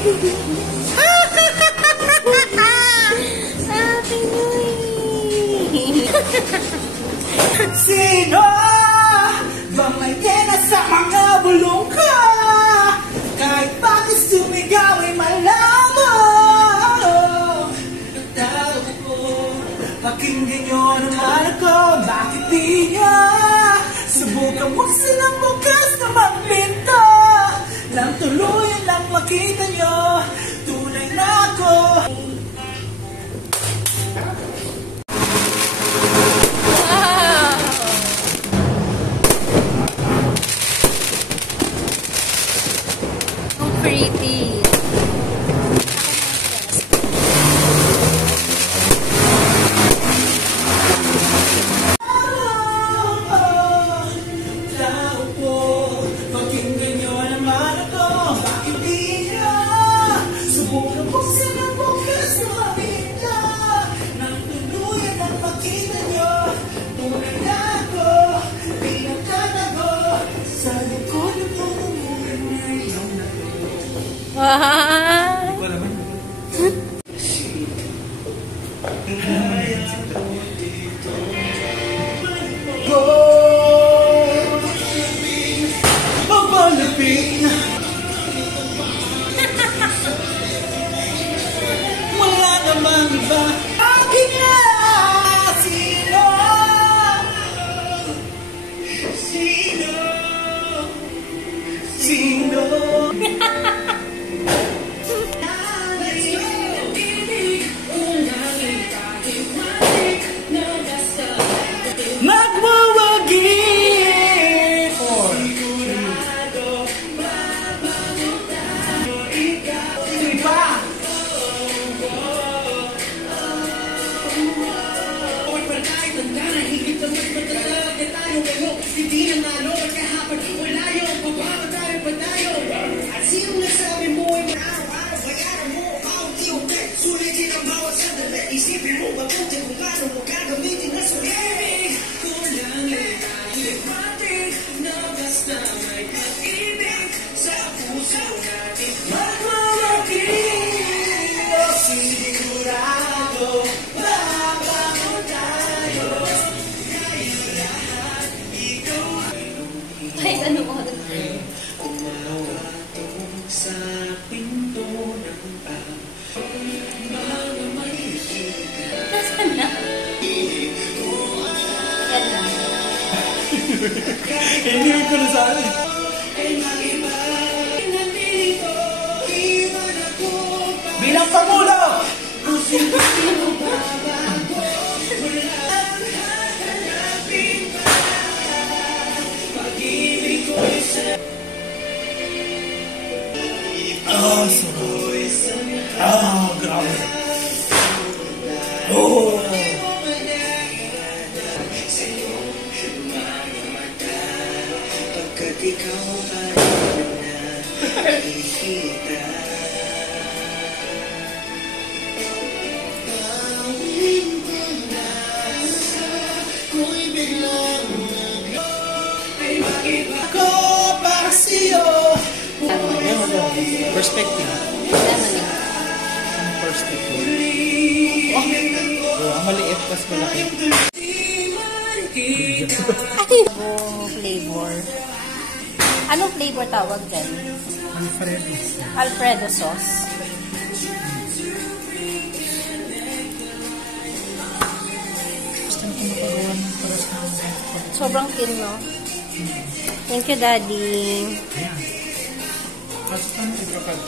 Happy New Year! Sino ba may tena sa mga bulong ka? Kahit bakit sumigaw ay malamo. Tao ko, pakinggan nyo naman ako. Bakit di niya subukan mo silang bukas na magpinto? Nang tuluyan lang makita nyo, tunay na ako. Pretty. Tao po, pakinggan nyo naman ako. Bakit di niya subukan po silang bukas na makita? Nang tuluyan ang makita nyo, tunay na ako. Di nakatago sa likod ng tumugan ngayon na to. Wow! Papalapin, wala namang iba. Akin na, sino? Sino? Sino? Magwawagi. Hindi na nalo at kahapon wala yung bababa tayo pa tayo. At sino nagsabi mo ay araw-araw bayaran mo ang tiyote. Sulitin ang bawat sandali. Isipin mo mabuti kung paano mo gagamitin na sulit. Kulang lang kahit matik na basta may pag-ibig sa puso natin. Magwawagi o sigurado babangon tayo. Ay, ano mo? Umakatong sa pinto ng mga makikita. Nasaan na? Yan na. Hindi ko na sana. Bilang Pangulo! Ah, sarap. Ah, grabe. Oh. Pagkat ikaw ay nakikita. Ako'y biglang ay mag-iba ko para sa'yo. Perspective. Ang perspective. Oh, ang maliit pas malaki. Flavor. Anong flavor tawag dyan? Alfredo. Alfredo sauce. Gusto na kumapagawa ng paras na Sobrang thin, no? Thank you, Daddy. ayan. Basta ipapag